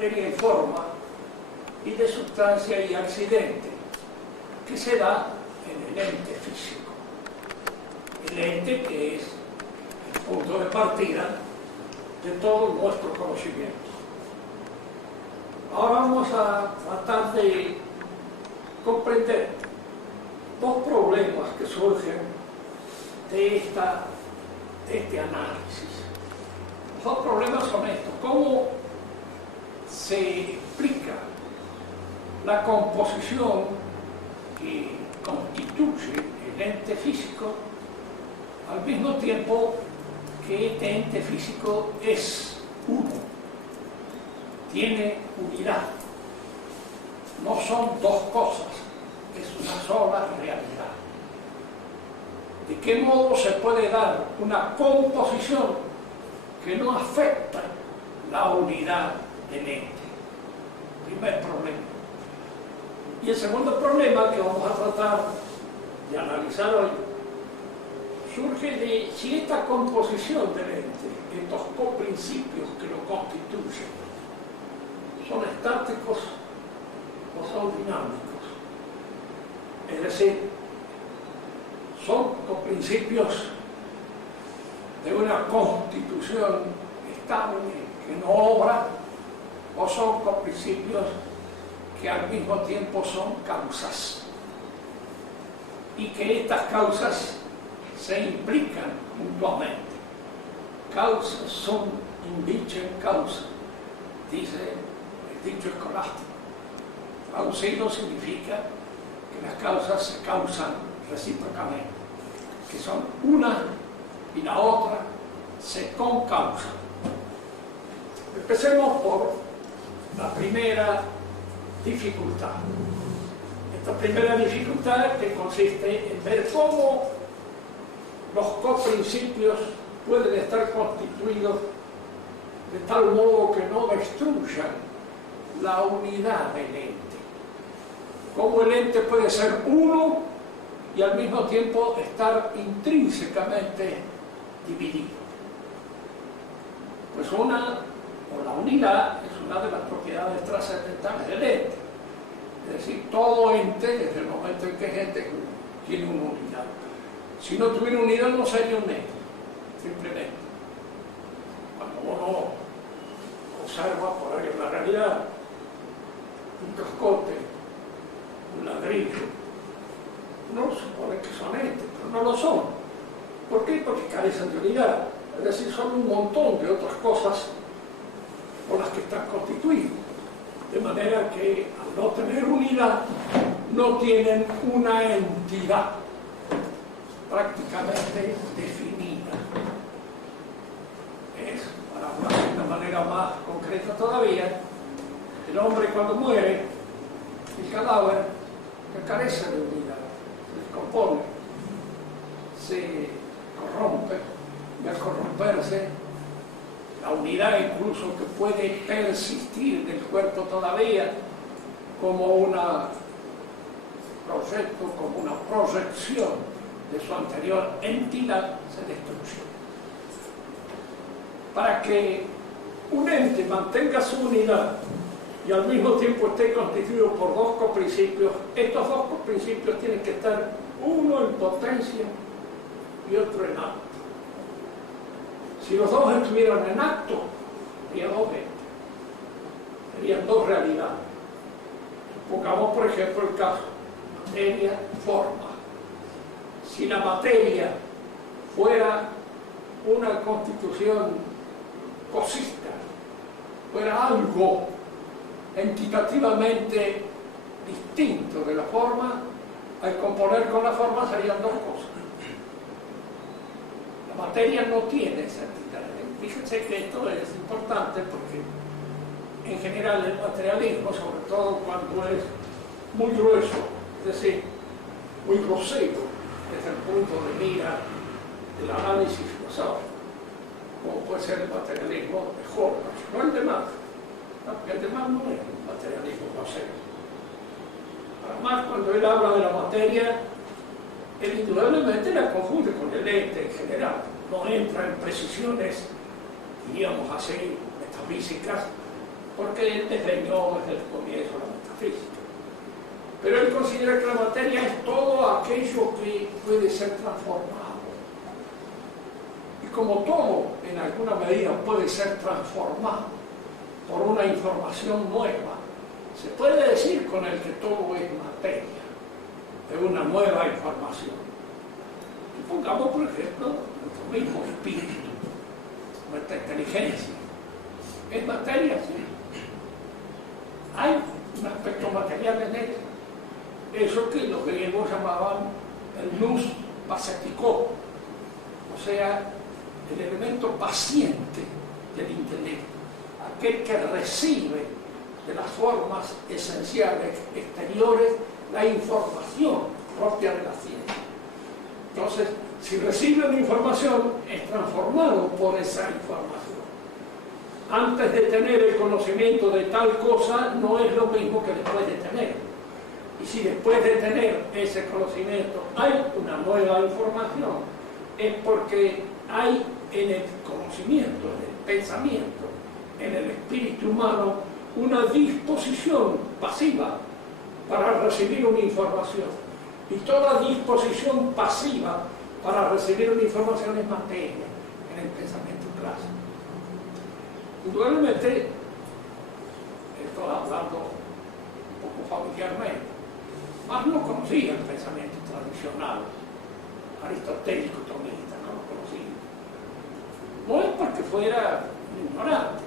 materia y forma, y de sustancia y accidente, que se da en el ente físico. El ente que es el punto de partida de todo nuestro conocimiento. Ahora vamos a tratar de comprender dos problemas que surgen de este análisis. Los dos problemas son estos: cómo se explica la composición que constituye el ente físico, al mismo tiempo que este ente físico es uno, tiene unidad, no son dos cosas, es una sola realidad. ¿De qué modo se puede dar una composición que no afecta la unidad del ente? Primer problema. Y el segundo problema que vamos a tratar de analizar hoy surge de si esta composición del ente, estos coprincipios que lo constituyen, son estáticos o son dinámicos. Es decir, son coprincipios de una constitución estable que no obra, o son coprincipios que al mismo tiempo son causas, y que estas causas se implican mutuamente. Causas son indicem causa, dice el dicho escolástico. Traducido significa que las causas se causan recíprocamente, que son una y la otra se concausan. Empecemos por la primera dificultad. Esta primera dificultad que consiste en ver cómo los coprincipios pueden estar constituidos de tal modo que no destruyan la unidad del ente. Cómo el ente puede ser uno y al mismo tiempo estar intrínsecamente dividido. Pues la unidad es una de las propiedades trascendentales del ente. Es decir, todo ente, desde el momento en que es ente, tiene una unidad. Si no tuviera unidad no sería un ente, simplemente. Cuando uno observa por ahí en la realidad un cascote, un ladrillo, uno supone que son entes, pero no lo son. ¿Por qué? Porque carecen de unidad. Es decir, son un montón de otras cosas por las que están constituidos. De manera que al no tener unidad, no tienen una entidad prácticamente definida. Es, para hablar de una manera más concreta todavía, el hombre cuando muere, el cadáver carece de unidad, se descompone, se corrompe, y al corromperse, la unidad incluso que puede persistir del cuerpo todavía como una proyección de su anterior entidad, se destruye. Para que un ente mantenga su unidad y al mismo tiempo esté constituido por dos coprincipios, estos dos coprincipios tienen que estar uno en potencia y otro en acto. Si los dos estuvieran en acto, serían dos entes, serían dos realidades. Supongamos, por ejemplo, el caso materia, forma. Si la materia fuera una constitución cosista, fuera algo entitativamente distinto de la forma, al componer con la forma serían dos cosas. La materia no tiene esa entidad. Fíjense que esto es importante porque en general el materialismo, sobre todo cuando es muy grueso, es decir, muy grosero desde el punto de mira del análisis filosófico, como puede ser el materialismo de Horkheimer, no el de Marx, porque el de Marx no es un materialismo grosero. Para Marx, cuando él habla de la materia, él indudablemente la confunde con el ente en general, no entra en precisiones, diríamos así, metafísicas, porque él desdeñó desde el comienzo la metafísica. Pero él considera que la materia es todo aquello que puede ser transformado. Y como todo, en alguna medida, puede ser transformado por una información nueva, se puede decir con el que todo es materia, de una nueva información. Supongamos, por ejemplo, nuestro mismo espíritu, nuestra inteligencia. ¿Es materia? Sí. Hay un aspecto material en ella. Eso que los griegos llamaban el nous pasetikó, o sea, el elemento paciente del intelecto, aquel que recibe de las formas esenciales exteriores la información propia de la ciencia. Entonces, si recibe una información, es transformado por esa información. Antes de tener el conocimiento de tal cosa, no es lo mismo que después de tener. Y si después de tener ese conocimiento hay una nueva información, es porque hay en el conocimiento, en el pensamiento, en el espíritu humano, una disposición pasiva para recibir una información. Y toda disposición pasiva para recibir una información es materia en el pensamiento clásico. Indudablemente, estoy hablando un poco familiarmente, más no conocía el pensamiento tradicional, aristotélico, tomista, no lo conocía. No es porque fuera ignorante.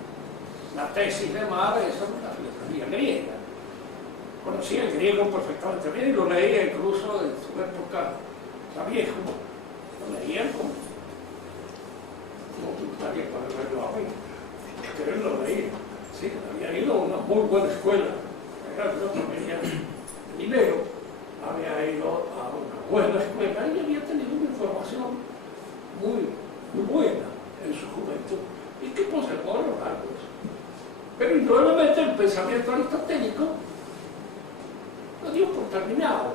La tesis de Mar es sobre la filosofía griega. Conocía el griego perfectamente bien y lo leía incluso en su época ya viejo. Lo leía como me gustaría para verlo a mí, pero él lo leía. Sí, había ido a una muy buena escuela, no tenía dinero, había ido a una buena escuela y había tenido una información muy buena en su juventud y que conservó a lo largo de eso. Pero indudablemente el pensamiento aristotélico lo dio por terminado.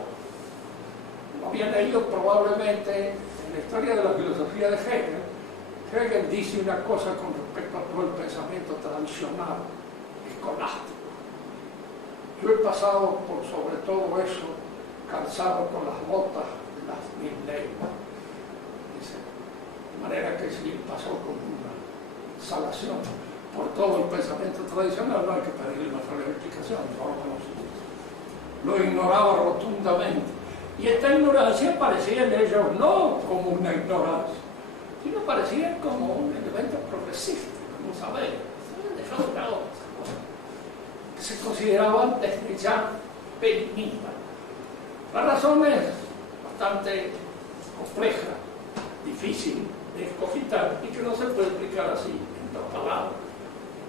Lo había leído probablemente en la historia de la filosofía de Hegel. Hegel dice una cosa con respecto a todo el pensamiento tradicional, escolástico. Yo he pasado por sobre todo eso, calzado con las botas de las 1000 lenguas. Dice, de manera que si pasó con una salación por todo el pensamiento tradicional, no hay que pedirle una sola explicación, no lo conocía. Lo ignoraba rotundamente. Y esta ignorancia parecía en ellos no como una ignorancia, sino parecía como un elemento progresista, como un saber. Se habían dejado de lado esas cosas, que se consideraban desde ya benignas. La razón es bastante compleja, difícil de escogitar y que no se puede explicar así en 2 palabras.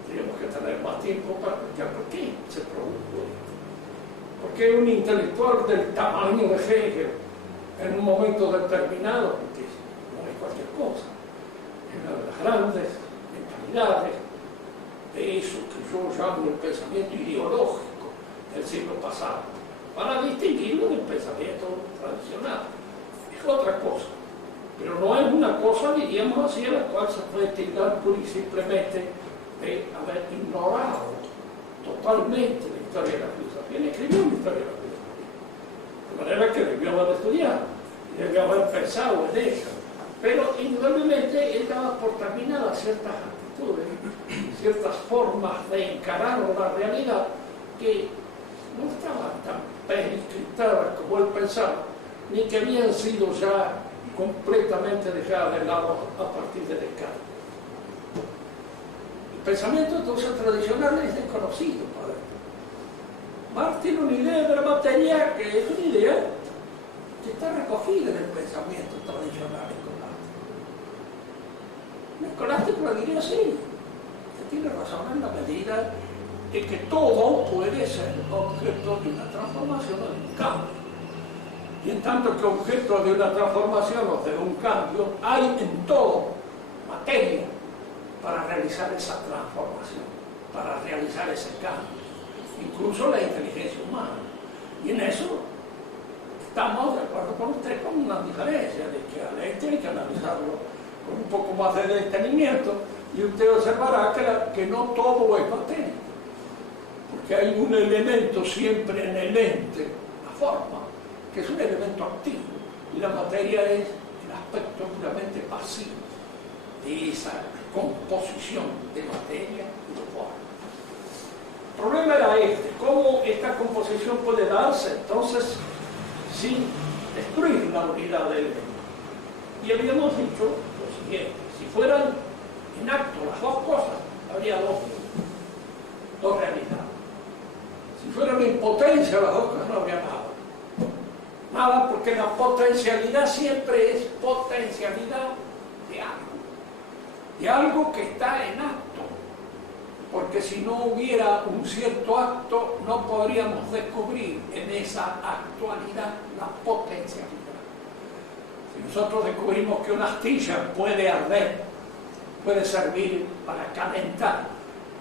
Tenemos que tener más tiempo para explicar por qué se produjo. Porque un intelectual del tamaño de Hegel, en un momento determinado, porque no es cualquier cosa, es una de las grandes mentalidades de eso que yo llamo el pensamiento ideológico del siglo pasado, para distinguirlo del pensamiento tradicional. Es otra cosa, pero no es una cosa, diríamos así, a la cual se puede tildar pura y simplemente de haber ignorado totalmente la historia de la filosofía. Él escribió una historia de la filosofía, de manera que debió haber estudiado, debió haber pensado en eso, pero indudablemente él daba por terminadas ciertas actitudes, ciertas formas de encarar la realidad que no estaban tan prescriptadas como él pensaba, ni que habían sido ya completamente dejadas de lado a partir de Descartes. El pensamiento entonces tradicional es desconocido para él. Marx tiene una idea de la materia que es una idea que está recogida en el pensamiento tradicional escolástico. El escolástico lo diría así, que tiene razón en la medida de que todo puede ser objeto de una transformación o de un cambio. Y en tanto que objeto de una transformación o de un cambio, hay en todo materia para realizar esa transformación, para realizar ese cambio, incluso la inteligencia humana. Y en eso estamos de acuerdo con usted con una diferencia, de que a la hay que analizarlo con un poco más de detenimiento, y usted observará que no todo es materia. porque hay un elemento siempre en el ente, la forma, que es un elemento activo, y la materia es el aspecto puramente pasivo de esa composición de materia y de forma. El problema era este: cómo esta composición puede darse entonces sin destruir la unidad del elemento. Y habíamos dicho lo siguiente: si fueran en acto las dos cosas, habría dos realidades. Si fueran en potencia las dos cosas, no habría nada. Nada, porque la potencialidad siempre es potencialidad de algo que está en acto. Porque si no hubiera un cierto acto, no podríamos descubrir en esa actualidad la potencialidad. Si nosotros descubrimos que una astilla puede arder, puede servir para calentar,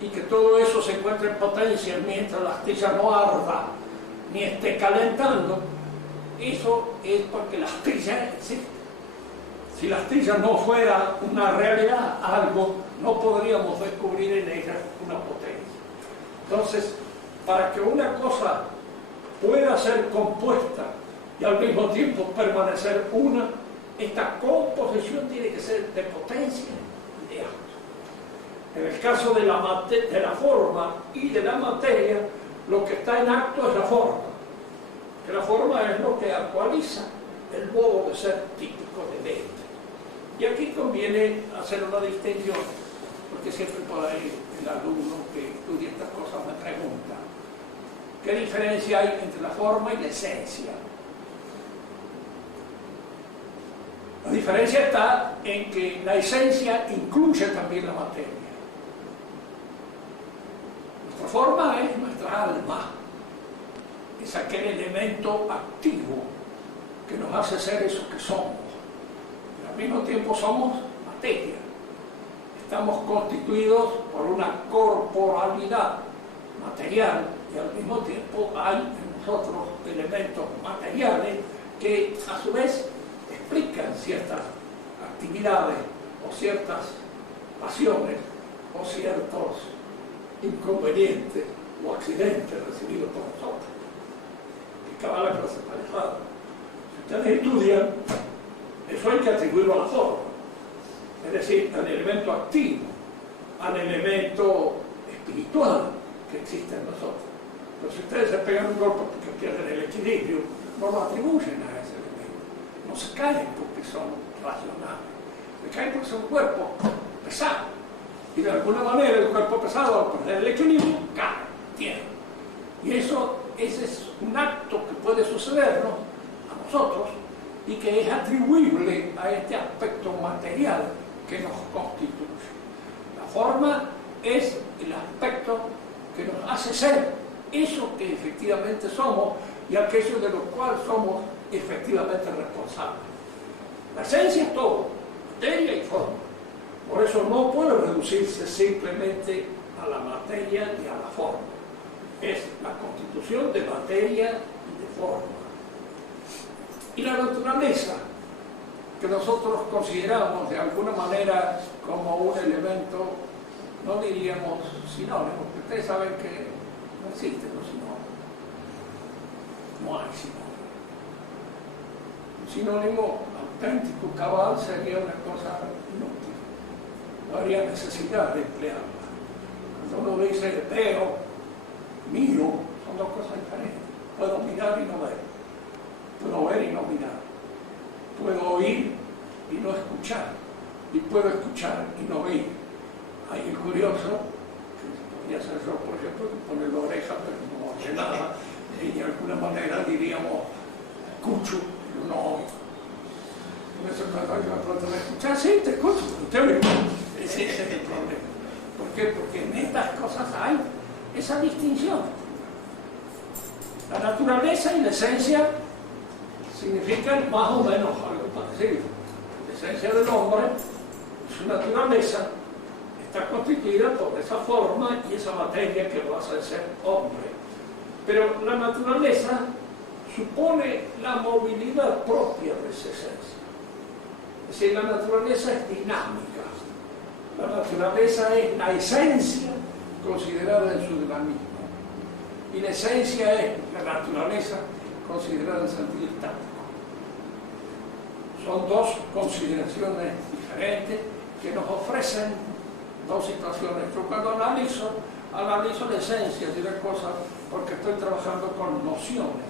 y que todo eso se encuentra en potencia mientras la astilla no arda ni esté calentando, eso es porque la astilla existe. Si la astilla no fuera una realidad, algo, no podríamos descubrir en ella una potencia. Entonces, para que una cosa pueda ser compuesta y al mismo tiempo permanecer una, esta composición tiene que ser de potencia y de acto. En el caso de la forma y de la materia, lo que está en acto es la forma. Que la forma es lo que actualiza el modo de ser típico del ente. Y aquí conviene hacer una distinción, porque siempre por ahí el alumno que estudia estas cosas me pregunta: ¿qué diferencia hay entre la forma y la esencia? La diferencia está en que la esencia incluye también la materia. Nuestra forma es nuestra alma, es aquel elemento activo que nos hace ser eso que somos. Y al mismo tiempo somos materia. Estamos constituidos por una corporalidad material y al mismo tiempo hay en nosotros elementos materiales que a su vez explican ciertas actividades o ciertas pasiones o ciertos inconvenientes o accidentes recibidos por nosotros. Que cada la clase manejada. Si ustedes estudian, eso hay que atribuirlo a la forma, es decir, al elemento activo, al elemento espiritual que existe en nosotros. Pero si ustedes se pegan un golpe porque pierden el equilibrio, no lo atribuyen a ese elemento. No se caen porque son racionales, se caen porque son cuerpos pesados. Y de alguna manera el cuerpo pesado, al perder el equilibrio, cae, tiene. Y ese es un acto que puede sucedernos a nosotros y que es atribuible a este aspecto material que nos constituye. La forma es el aspecto que nos hace ser eso que efectivamente somos y aquello de lo cual somos efectivamente responsables. La esencia es todo, materia y forma. Por eso no puede reducirse simplemente a la materia y a la forma. Es la constitución de materia y de forma. Y la naturaleza, que nosotros consideramos de alguna manera como un elemento, no diríamos sinónimo, porque ustedes saben que no existen los sinónimos. No hay sinónimo. Un sinónimo auténtico, cabal, sería una cosa inútil. No habría necesidad de emplearla. Cuando uno dice veo, miro, son dos cosas diferentes. Puedo mirar y no ver. Puedo ver y no mirar. Puedo oír y no escuchar. Y puedo escuchar y no oír. Hay el curioso, que podría ser yo, por ejemplo, que pone la oreja pero no oye nada. Y de alguna manera diríamos, escucho, pero no oigo. Por eso cuando alguien me pregunta, ¿me escuchas? Sí, te escucho, pero te oigo. Ese es el problema. ¿Por qué? Porque en estas cosas hay esa distinción. La naturaleza y la esencia significan más o menos algo parecido. La esencia del hombre, su naturaleza, está constituida por esa forma y esa materia que lo hace ser hombre. Pero la naturaleza supone la movilidad propia de esa esencia. Es decir, la naturaleza es dinámica. La naturaleza es la esencia considerada en su dinamismo. y la esencia es la naturaleza considerada en sentido estático. Son dos consideraciones diferentes que nos ofrecen dos situaciones. Yo cuando analizo la esencia de una cosa porque estoy trabajando con nociones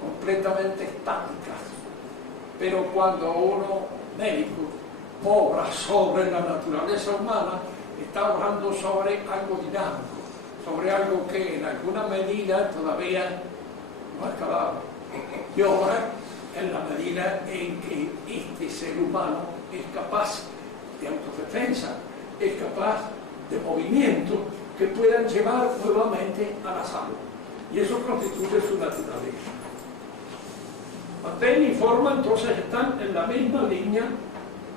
completamente estáticas. Pero cuando uno, médico, obra sobre la naturaleza humana, está obrando sobre algo dinámico, sobre algo que en alguna medida todavía no ha acabado. Y obra en la medida en que este ser humano es capaz de autodefensa, es capaz de movimiento que puedan llevar nuevamente a la salud. Y eso constituye su naturaleza. Materia y forma entonces están en la misma línea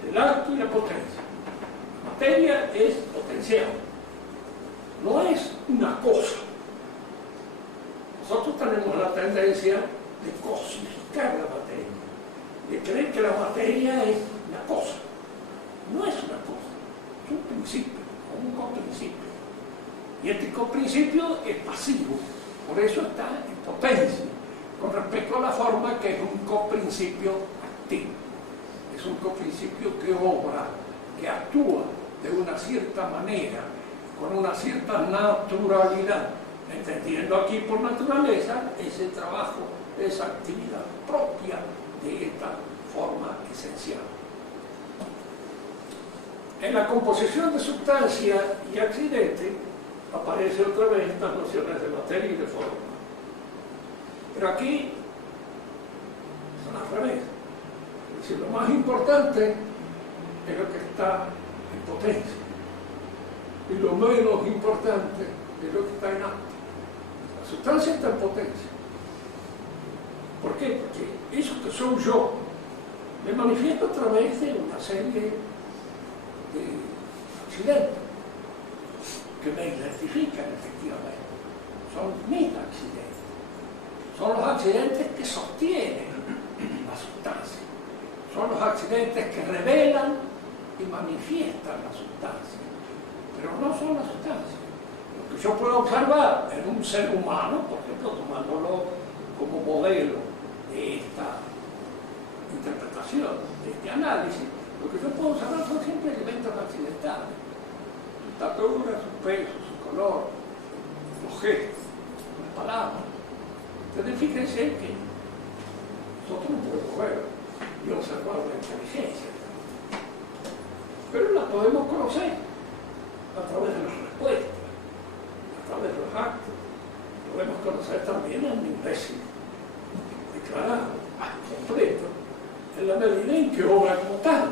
del acto y la potencia. Materia es potencial, no es una cosa. Nosotros tenemos la tendencia de cosificar la materia, de creer que la materia es una cosa. No es una cosa, es un principio, un coprincipio. Y este coprincipio es pasivo, por eso está en potencia, con respecto a la forma que es un coprincipio activo. Es un coprincipio que obra, que actúa de una cierta manera, con una cierta naturalidad, entendiendo aquí por naturaleza ese trabajo, esa actividad propia de esta forma esencial. En la composición de sustancia y accidente aparecen otra vez estas nociones de materia y de forma. Pero aquí son al revés. Es decir, lo más importante es lo que está en potencia y lo menos importante es lo que está en acto. La sustancia está en potencia. ¿Por qué? Porque eso que soy yo me manifiesto a través de una serie de accidentes que me identifican efectivamente. Son mis accidentes. Son los accidentes que sostienen la sustancia. Son los accidentes que revelan y manifiestan la sustancia. Pero no son la sustancia. Lo que yo puedo observar en un ser humano, por ejemplo, tomándolo como modelo de esta interpretación, de este análisis, lo que yo puedo observar son siempre elementos accidentales. Su estatura, su peso, su color, los gestos, las palabras. Entonces fíjense que nosotros no podemos ver y observar la inteligencia, pero la podemos conocer a través de las respuestas, a través de los actos. Podemos conocer también al imbécil declarado, completo, en la medida en que obra como tal.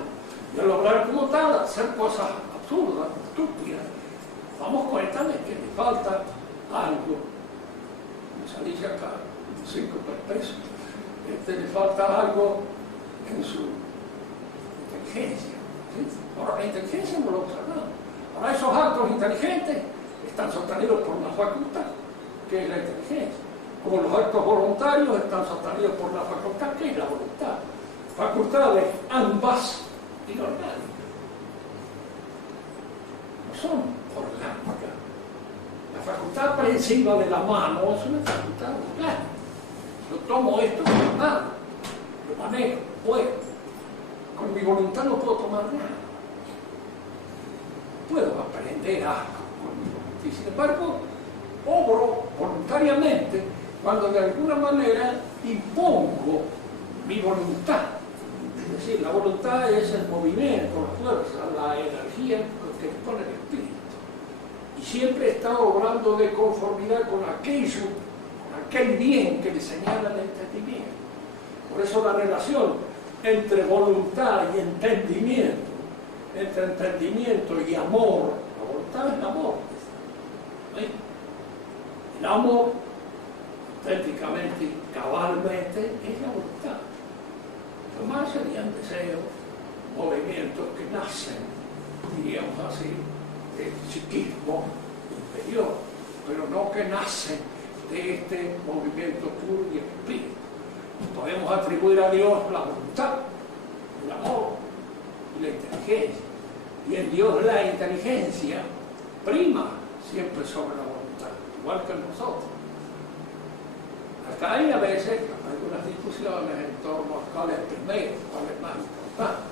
Y al obrar como tal, hacer cosas absurdas, estúpidas, damos cuenta de que le falta algo. Me salí acá 5 pesos. Le falta algo en su inteligencia. ¿Sí? Ahora, la inteligencia no lo observamos. Ahora, esos actos inteligentes están sostenidos por una facultad, que es la inteligencia. Como los actos voluntarios están sostenidos por la facultad, que es la voluntad. Facultades ambas inorgánicas. No son orgánicas. La facultad aprensiva de la mano es una facultad orgánica. Yo tomo esto con la mano, lo manejo, puedo. Con mi voluntad no puedo tomar nada. Puedo aprender algo con mi voluntad. Y sin embargo, obro voluntariamente cuando de alguna manera impongo mi voluntad. Es decir, la voluntad es el movimiento, la fuerza, la energía que dispone el espíritu. Y siempre está obrando de conformidad con aquello, con aquel bien que le señala el entendimiento. Por eso la relación entre voluntad y entendimiento, entre entendimiento y amor, la voluntad es el amor. ¿Sí? El amor, auténticamente, cabalmente, es la voluntad. Lo más serían deseos, movimientos que nacen, diríamos así, del psiquismo interior, pero no que nacen de este movimiento puro y espíritu. Podemos atribuir a Dios la voluntad, el amor y la inteligencia. Y en Dios la inteligencia prima siempre sobre la voluntad, igual que en nosotros. Hasta hay a veces algunas discusiones en torno a cuál es primero, cuál es más importante.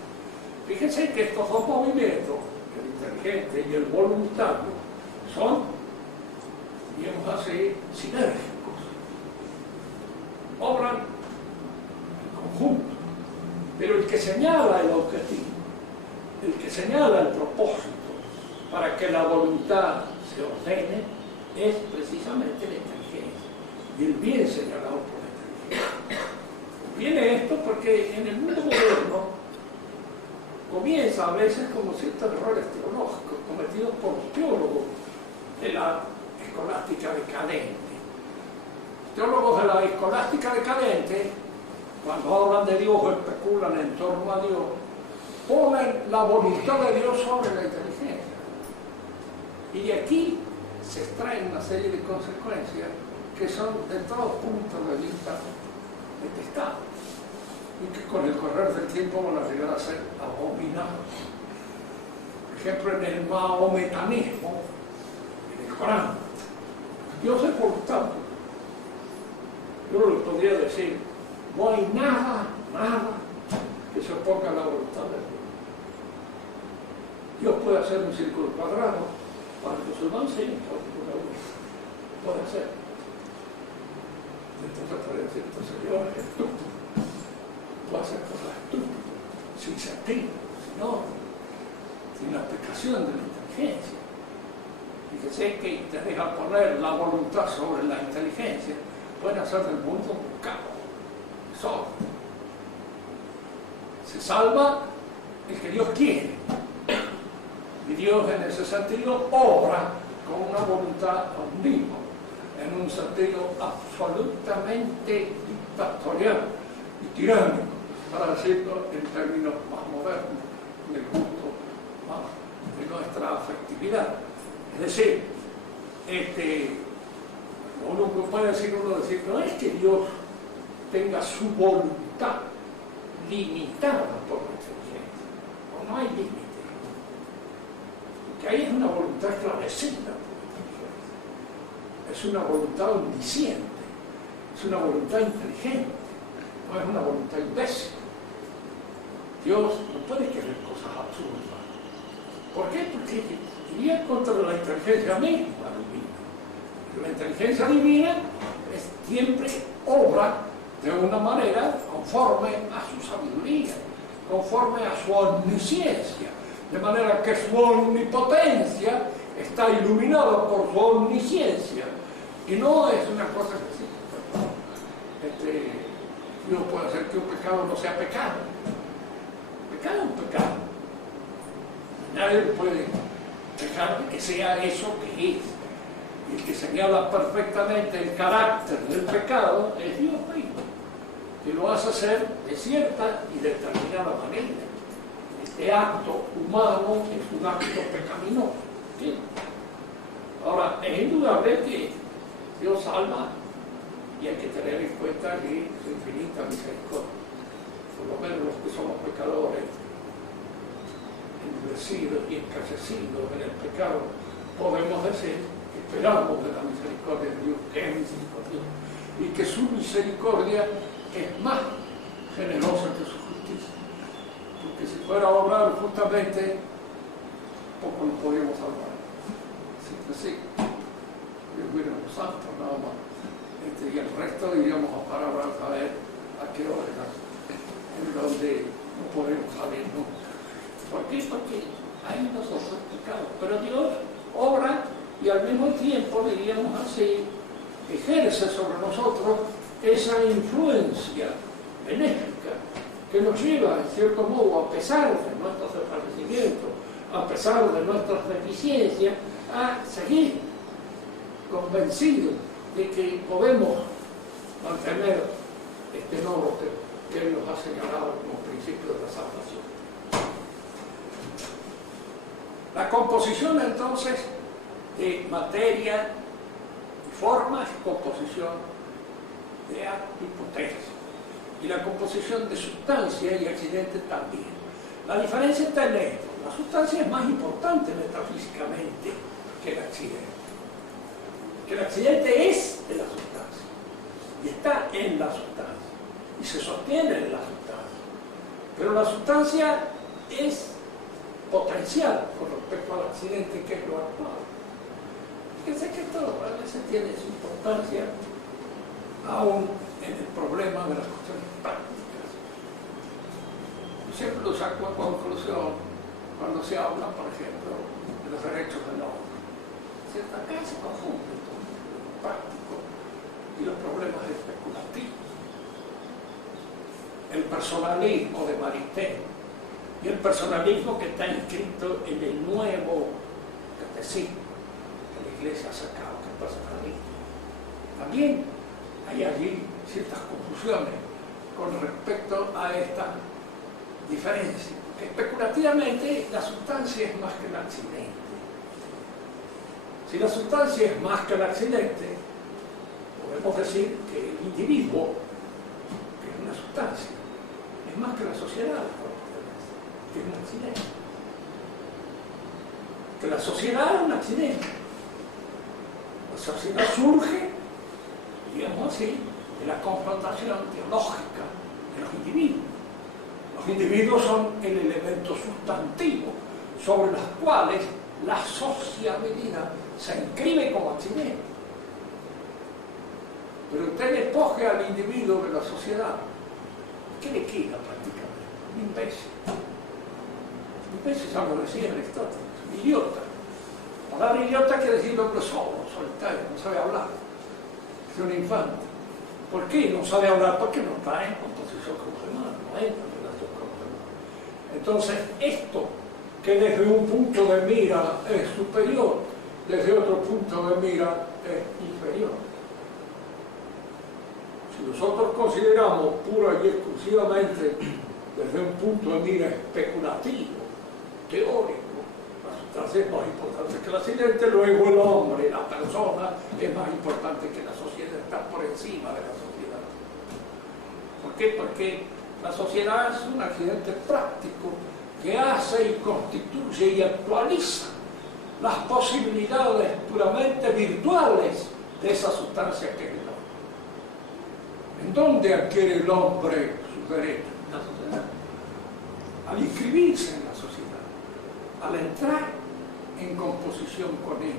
Fíjense que estos dos movimientos, el inteligente y el voluntario, son, digamos así, sinérgicos. Obran en conjunto. Pero el que señala el objetivo, el que señala el propósito para que la voluntad se ordene, es precisamente la inteligencia y el bien señalado por la inteligencia. Viene esto porque en el mundo moderno comienza a veces como ciertos errores teológicos cometidos por los teólogos de la escolástica decadente. Los teólogos de la escolástica decadente, cuando hablan de Dios o especulan en torno a Dios, ponen la voluntad de Dios sobre la inteligencia. Y de aquí se extraen una serie de consecuencias que son de todos puntos de vista detestables y que con el correr del tiempo van a llegar a ser abominables. Por ejemplo, en el mahometanismo, en el Corán, Dios es voluntad. Yo no le podría decir, no hay nada que se oponga a la voluntad de Dios. Dios puede hacer un círculo cuadrado para que los humanos se puede hacer. Entonces puede decir, Señor es estúpido. Puede hacer cosas estúpidas, sin sentido, sin la aplicación de la inteligencia. Fíjese que te deja poner la voluntad sobre la inteligencia, pueden hacer del mundo un caos, solo. Se salva el que Dios quiere. Y Dios en ese sentido obra con una voluntad omnívora, en un sentido absolutamente dictatorial y tiránico, para decirlo en términos más modernos, del gusto más de nuestra afectividad. Es decir, uno puede decir, no es que Dios tenga su voluntad limitada por la inteligencia, no hay límite. Que ahí es una voluntad esclarecida por la inteligencia. Es una voluntad omnisciente, es una voluntad inteligente, no es una voluntad imbécil. Dios no puede querer cosas absurdas. ¿Por qué? Porque iría contra la inteligencia misma divina. La inteligencia divina siempre obra de una manera conforme a su sabiduría, conforme a su omnisciencia. De manera que su omnipotencia está iluminada por su omnisciencia. Y no es una cosa que sí. Dios puede hacer que un pecado no sea pecado. Pecado es un pecado. Nadie puede dejar que sea eso que es. Y el que señala perfectamente el carácter del pecado es Dios mismo, que lo hace hacer de cierta y determinada manera. Este acto humano es un acto pecaminoso. ¿Sí? Ahora, es indudable que Dios salva y hay que tener en cuenta que su infinita misericordia, por lo menos los que somos pecadores, endurecidos y encarcecidos en el pecado, podemos decir que esperamos de la misericordia de Dios, que es misericordioso, y que su misericordia es más generosa que su justicia. Porque si fuera a obrar justamente, poco nos podríamos salvar. Así, Dios mira los santos, nada más. Y el resto iríamos a parar a ver a qué hora en donde no podemos salir nunca. ¿Por qué? Porque hay nosotros pecados. Pero Dios obra y al mismo tiempo, diríamos así, ejerce sobre nosotros esa influencia benéfica que nos lleva, en cierto modo, a pesar de nuestros desfallecimientos, a pesar de nuestras deficiencias, a seguir convencidos de que podemos mantener este logro que Él nos ha señalado como principio de la salvación. La composición, entonces, de materia y forma es composición de acto y potencia. Y la composición de sustancia y accidente también. La diferencia está en esto. La sustancia es más importante metafísicamente que el accidente. Que el accidente es de la sustancia y está en la sustancia y se sostiene en la sustancia. Pero la sustancia es potencial con respecto al accidente que es lo actual. Fíjense que esto a veces tiene su importancia aún en el problema de las cuestiones prácticas. Yo siempre lo saco a conclusión cuando se habla, por ejemplo, de los derechos del hombre. Acá se confunde todo lo práctico y los problemas especulativos. El personalismo de Maritain y el personalismo que está inscrito en el nuevo catecismo que la Iglesia ha sacado, que es personalismo. También hay allí ciertas confusiones con respecto a esta diferencia, porque especulativamente la sustancia es más que el accidente. Si la sustancia es más que el accidente, podemos decir que el individuo, que es una sustancia, es más que la sociedad, que es un accidente. Que la sociedad es un accidente. La sociedad surge, digamos así, de la confrontación teológica de los individuos. Los individuos son el elemento sustantivo sobre los cuales la sociabilidad se inscribe como accidente. Pero usted le coge al individuo de la sociedad, ¿qué le queda prácticamente? Un imbécil. Un imbécil, ya lo decía Aristóteles, un idiota. La palabra idiota quiere decir hombre solo, solitario, no sabe hablar. Es un infante. ¿Por qué no sabe hablar? Porque no está en composición con los demás, no entra en relación con los demás. Entonces, esto que desde un punto de mira es superior, desde otro punto de mira es inferior. Si nosotros consideramos pura y exclusivamente desde un punto de mira especulativo, teórico, la sustancia es más importante que el accidente, luego el hombre, la persona, es más importante que la sociedad, está por encima de la sociedad. ¿Por qué? Porque la sociedad es un accidente práctico que hace y constituye y actualiza las posibilidades puramente virtuales de esa sustancia que es el hombre. ¿En dónde adquiere el hombre sus derechos? En la sociedad. Al inscribirse en la sociedad, al entrar en composición con ella.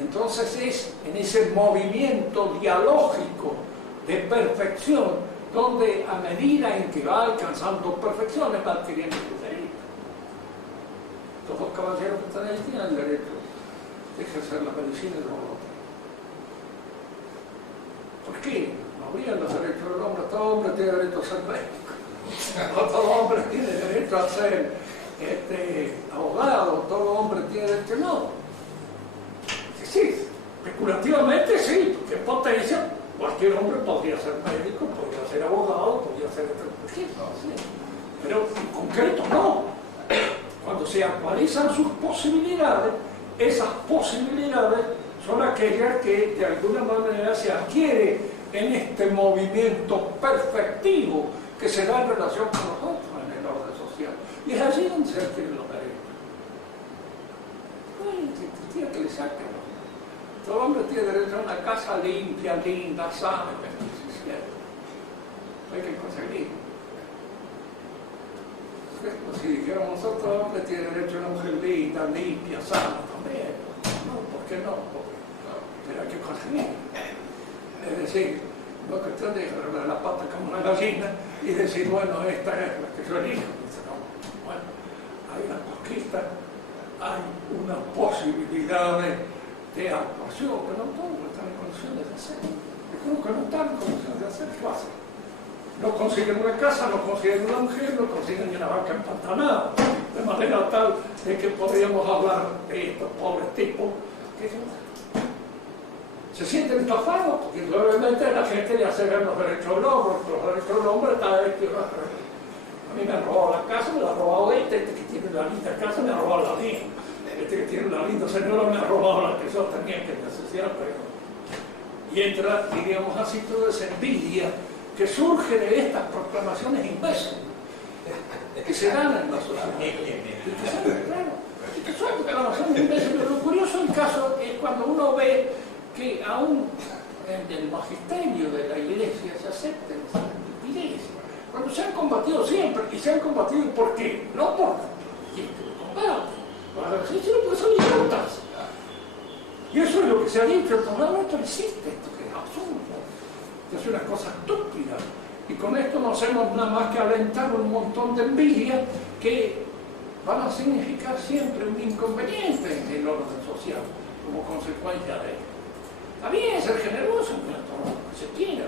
Entonces es en ese movimiento dialógico de perfección donde a medida en que va alcanzando perfecciones va adquiriendo sus derechos. Todos los caballeros que están ahí tienen el derecho de ejercer la medicina y los otros. ¿Por qué? No habría los derechos del hombre. Todo hombre tiene derecho a ser médico. Todo hombre tiene derecho a ser abogado. Todo hombre tiene derecho. No. Sí, especulativamente sí, porque en potencia cualquier hombre podría ser médico, podría ser abogado, podría ser sí. Pero en concreto no. Cuando se actualizan sus posibilidades, esas posibilidades son aquellas que de alguna manera se adquiere en este movimiento perfectivo que se da en relación con nosotros en el orden social. Y es allí donde se adquieren los derechos. Ay, que le saquen. Todo hombre tiene derecho a una casa limpia, linda, sana, hay que conseguirlo. Si dijéramos nosotros, hombre tiene derecho a una mujer linda, limpia, sana también. No, ¿por qué no? Pero hay que conseguirlo. Es decir, no es cuestión de agarrar la pata como una gallina y decir, bueno, esta es la que yo elijo. No, bueno, hay una conquista, hay una posibilidad de actuación, que no todos están en condiciones de hacer. Y creo que no están en condiciones de hacer, ¿qué hacen? No consiguen una casa, no consiguen una mujer, no consiguen una vaca empantanada, de manera tal de que podríamos hablar de estos pobres tipos que se sienten estafados, porque obviamente la gente le hace ver los derechos del hombre, los derechos del hombre están a mí me han robado la casa, me la ha robado este que tiene una linda casa me ha robado la mía. Este que tiene una linda señora me ha robado la que yo tenía que necesitar, pero... Y entra, diríamos así, toda esa envidia que surge de estas proclamaciones imbéciles que se dan en la sociedad. Y que son proclamaciones imbéciles. Lo curioso del caso es cuando uno ve que aún el magisterio de la Iglesia se acepten esas estupideces. Cuando se han combatido siempre, y se han combatido ¿por qué? No por gente de combate, sino porque son idiotas. Y eso es lo que se ha dicho, el Parlamento existe, esto que es absurdo, esto es una cosa estúpida. Y con esto no hacemos nada más que alentar un montón de envidia que van a significar siempre un inconveniente en el orden social como consecuencia de esto. Está bien ser generoso en todo lo que se quiera,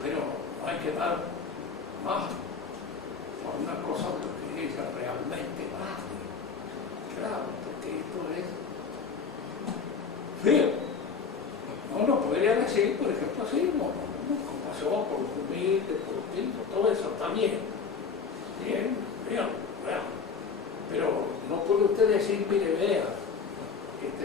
pero hay que dar más por una cosa de lo que ella realmente vale. Claro, porque esto es feo. Uno podría decir, por ejemplo, así, compasión por los humildes, por los tipos, todo eso está bien. Bien, bien. Pero no puede usted decir, mire, vea,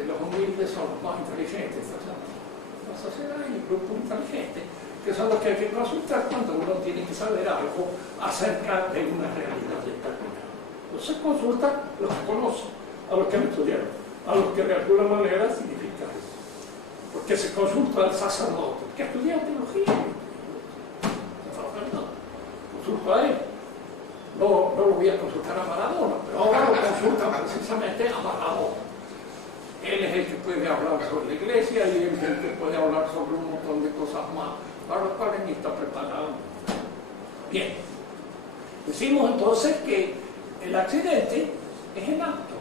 los humildes son los más inteligentes. La sociedad hay un grupo inteligente que son los que hay que consultar cuando uno tiene que saber algo acerca de una realidad determinada. Entonces consulta a los que conocen, a los que han estudiado, a los que de alguna manera significa eso. Porque se consulta al sacerdote, que estudia teología. Consulta a él. No lo voy a consultar a Maradona, pero ahora lo consulta precisamente a Maradona. Él es el que puede hablar sobre la iglesia y él es el que puede hablar sobre un montón de cosas más para las cuales ni está preparado. Bien, decimos entonces que el accidente es el acto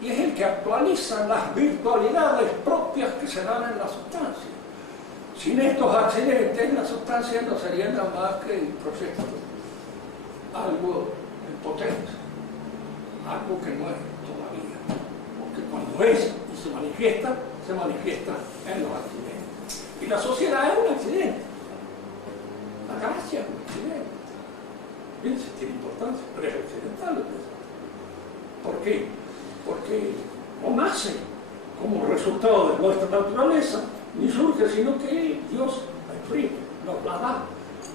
y es el que actualiza las virtualidades propias que se dan en la sustancia. Sin estos accidentes, la sustancia no sería nada más que el proceso, algo en potencia, algo que no es todavía, porque cuando es y se manifiesta en los accidentes. Y la sociedad es un accidente, la gracia es un accidente. Bien, sí tiene importancia, pero es accidental. ¿Por qué? Porque no nace como resultado de nuestra naturaleza, ni surge, sino que Dios la imprime, nos la da.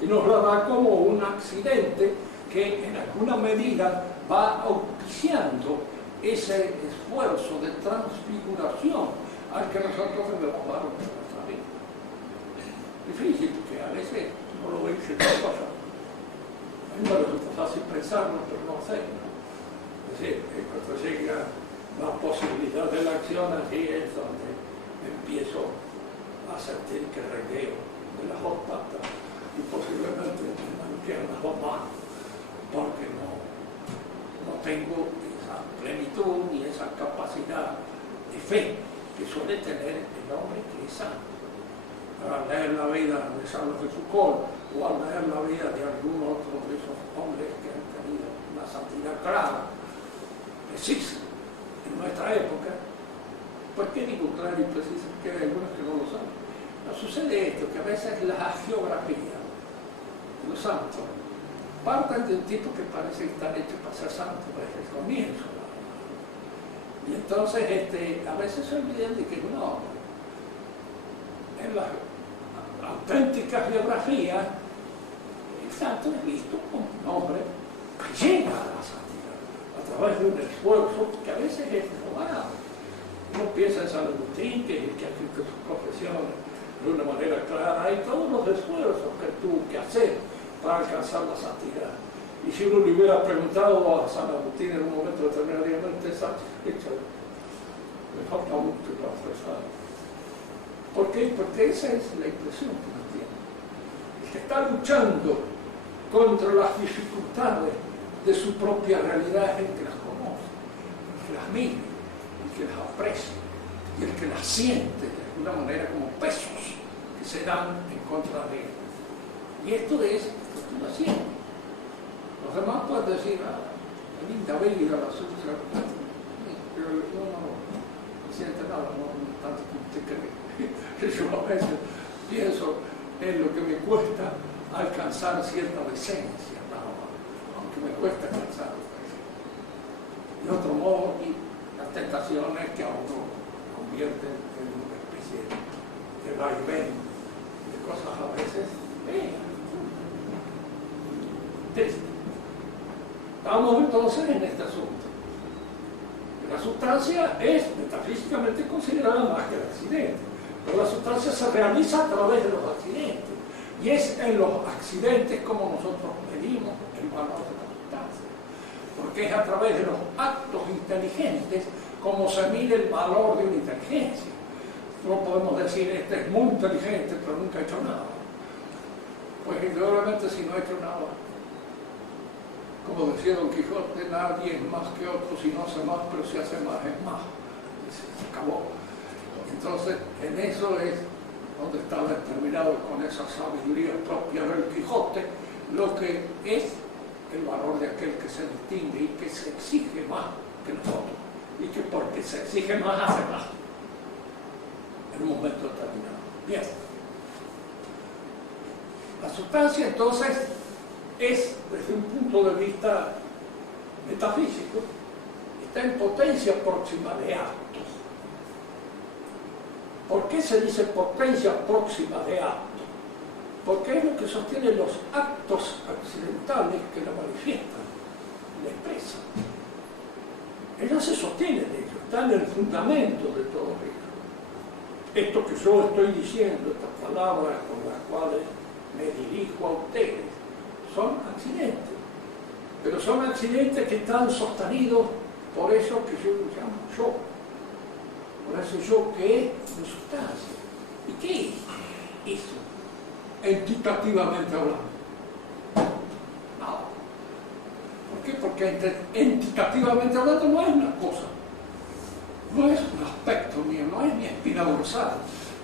Y nos la da como un accidente que en alguna medida va auspiciando ese esfuerzo de transfiguración al que nosotros debemos dar en nuestra vida. Difícil, porque a veces no lo veis en la cosa. A mí me resulta fácil pensarlo, pero no hacerlo. Es decir, cuando llega la posibilidad de la acción, aquí es donde empiezo a sentir que regueo de las dos patas y posiblemente me manquean las dos manos, porque no tengo esa plenitud ni esa capacidad de fe que suele tener el hombre que es santo. Al leer la vida de San Luis de Foucault o al leer la vida de algún otro de esos hombres que han tenido una santidad clara, precisa, en nuestra época, pues qué digo claro y preciso, que hay algunos que no lo saben. No sucede esto, que a veces la geografía de los santos parten de un tipo que parece estar hecho para ser santo desde el comienzo. Y entonces a veces se olvidan de que no, en las auténticas biografías el santo es visto como un hombre que llega a la santidad a través de un esfuerzo que a veces es robado. Uno piensa en San Agustín, que es el que ha escrito sus confesiones de una manera clara, y todos los esfuerzos que tuvo que hacer para alcanzar la santidad. Y si uno le hubiera preguntado a San Agustín en un momento determinado, ¿usted es satisfecho? Me falta mucho para expresar. ¿Por qué? Porque esa es la impresión que uno tiene. El que está luchando contra las dificultades de su propia realidad es el que las conoce, el que las mira, el que las aprecia y el que las siente de alguna manera como pesos que se dan en contra de él. Y esto es lo que uno siente. Los demás pueden decir, la linda vida, la sucia, pero no siente nada, no tanto como usted cree. Yo a veces pienso en lo que me cuesta alcanzar cierta decencia, aunque me cuesta alcanzar. De otro modo, y las tentaciones que a uno convierten en una especie de vaivén, de cosas a veces Estamos entonces en este asunto. La sustancia es metafísicamente considerada más que el accidente. Pero la sustancia se realiza a través de los accidentes. Y es en los accidentes como nosotros medimos el valor de la sustancia. Porque es a través de los actos inteligentes como se mide el valor de una inteligencia. No podemos decir, este es muy inteligente, pero nunca ha hecho nada. Pues indudablemente si no ha hecho nada, como decía Don Quijote, nadie es más que otro, si no hace más, pero si hace más es más. Y se acabó. Entonces, en eso es donde está determinado con esa sabiduría propia del Quijote, lo que es el valor de aquel que se distingue y que se exige más que nosotros. Y que porque se exige más, hace más. En un momento determinado. Bien. La sustancia, entonces, es, desde un punto de vista metafísico, está en potencia próxima de actos. ¿Por qué se dice potencia próxima de actos? Porque es lo que sostiene los actos accidentales que la manifiestan, la expresan. Ella se sostiene de ello, está en el fundamento de todo ello. Esto que yo estoy diciendo, estas palabras con las cuales me dirijo a ustedes, son accidentes, pero son accidentes que están sostenidos por eso que yo llamo yo, por eso yo que es mi sustancia. ¿Y qué es eso? Entitativamente hablando. Nada. ¿Por qué? Porque entitativamente hablando no es una cosa, no es un aspecto mío, no es mi espina dorsal,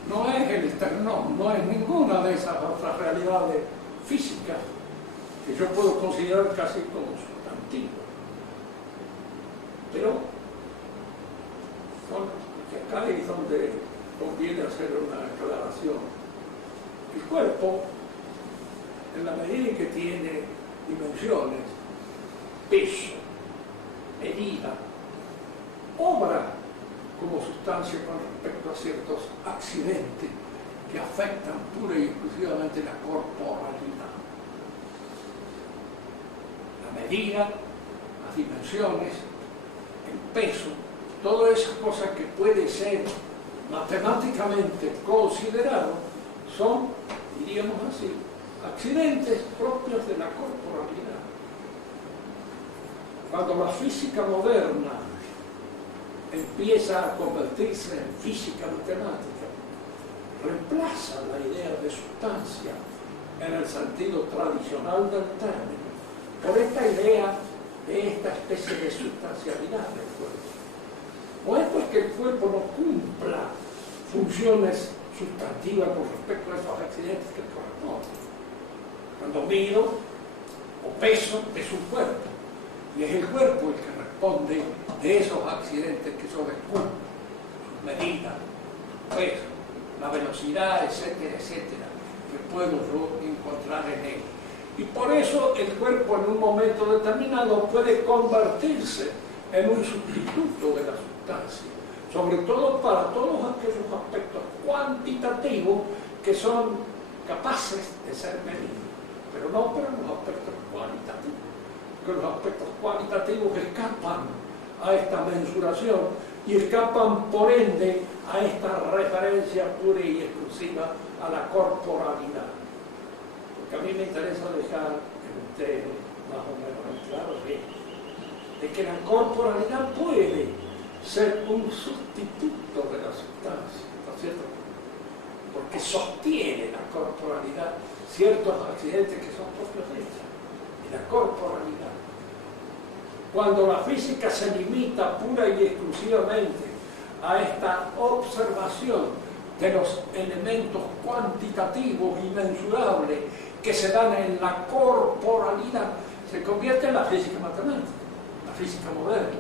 no es el esternón, no es ninguna de esas otras realidades físicas que yo puedo considerar casi como sustantivos. Pero, bueno, acá es donde conviene hacer una aclaración. El cuerpo, en la medida en que tiene dimensiones, peso, medida, obra como sustancia con respecto a ciertos accidentes que afectan pura y exclusivamente la corporalidad. La medida, las dimensiones, el peso, todas esas cosas que pueden ser matemáticamente considerados son, diríamos así, accidentes propios de la corporalidad. Cuando la física moderna empieza a convertirse en física matemática, reemplaza la idea de sustancia en el sentido tradicional del término por esta idea de esta especie de sustancialidad del cuerpo. No es pues que el cuerpo no cumpla funciones sustantivas con respecto a esos accidentes que corresponden. Cuando mido o peso, es un cuerpo, y es el cuerpo el que responde de esos accidentes que yo descubro, sus medidas, peso, la velocidad, etcétera, etcétera, que puedo yo encontrar en él. Y por eso el cuerpo en un momento determinado puede convertirse en un sustituto de la sustancia, sobre todo para todos aquellos aspectos cuantitativos que son capaces de ser medidos, pero no para los aspectos cualitativos, porque los aspectos cualitativos escapan a esta mensuración y escapan por ende a esta referencia pura y exclusiva a la corporalidad. Porque a mí me interesa dejar en ustedes más o menos claro de que la corporalidad puede ser un sustituto de la sustancia, ¿no es cierto? Porque sostiene la corporalidad ciertos accidentes que son propios de ella, y la corporalidad. Cuando la física se limita pura y exclusivamente a esta observación de los elementos cuantitativos y mensurables que se dan en la corporalidad, se convierte en la física matemática, la física moderna.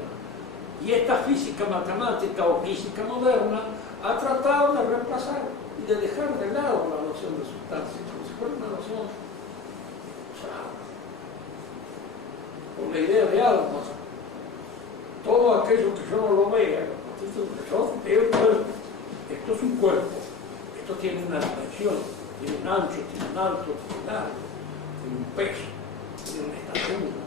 Y esta física matemática o física moderna ha tratado de reemplazar y de dejar de lado la noción de sustancia, como si fuera una noción, con la idea de alma. Todo aquello que yo no lo vea, yo veo el cuerpo. Esto es un cuerpo, esto tiene una dimensión, tiene un ancho, tiene un alto, tiene un largo, tiene un peso, tiene una estatura,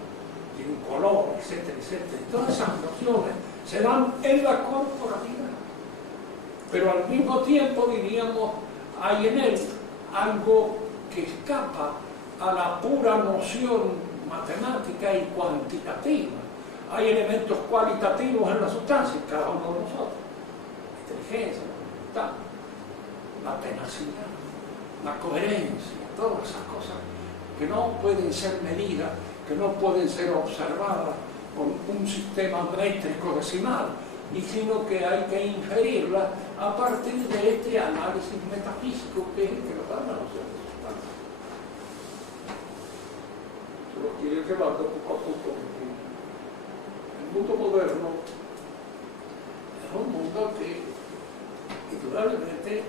tiene un color, etcétera, etcétera. Todas esas nociones se dan en la corporalidad. pero al mismo tiempo diríamos, hay en él algo que escapa a la pura noción matemática y cuantitativa. Hay elementos cualitativos en la sustancia, cada uno de nosotros. La inteligencia, la voluntad, la tenacidad, la coherencia, todas esas cosas que no pueden ser medidas, que no pueden ser observadas con un sistema métrico decimal, y sino que hay que inferirlas a partir de este análisis metafísico que es el que nos da la noción de sustancia. Se lo quiere llevando poco a poco. El mundo moderno es un mundo que indudablemente